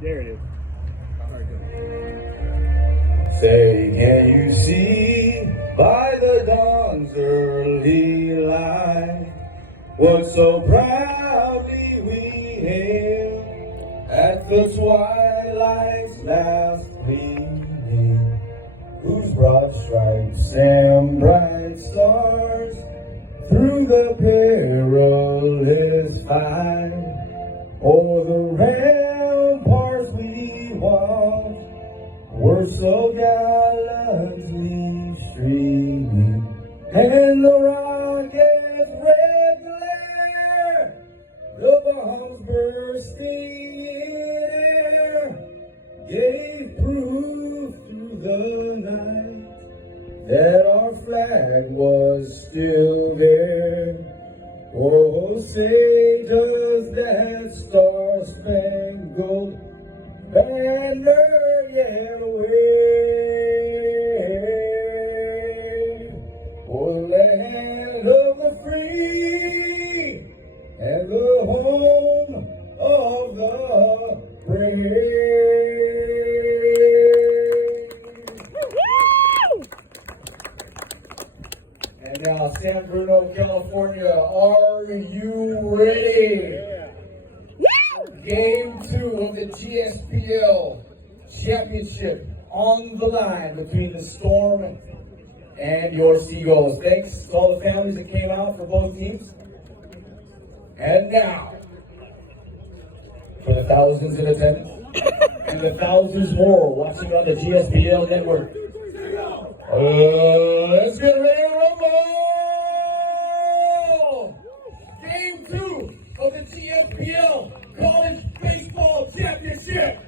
There it is. Say, can you see by the dawn's early light what so proudly we hailed at the twilight's last gleaming, whose broad stripes and bright stars through the perilous fight o'er the ramparts we watched were so gallantly streaming, and the rocket's red glare, the bombs bursting in air, gave proof through the night that our flag was still there. Oh, say does that star-spangled banner yet wave for the land of the free and the home of the brave. And now, San Bruno, California, are you ready? Game 2 of the GSCBL Championship on the line between the Storm and your Seagulls. Thanks to all the families that came out for both teams. And now, for the thousands in attendance and the thousands more watching on the GSCBL network, let's get ready to rumble! Game 2 of the GSCBL College Baseball Championship.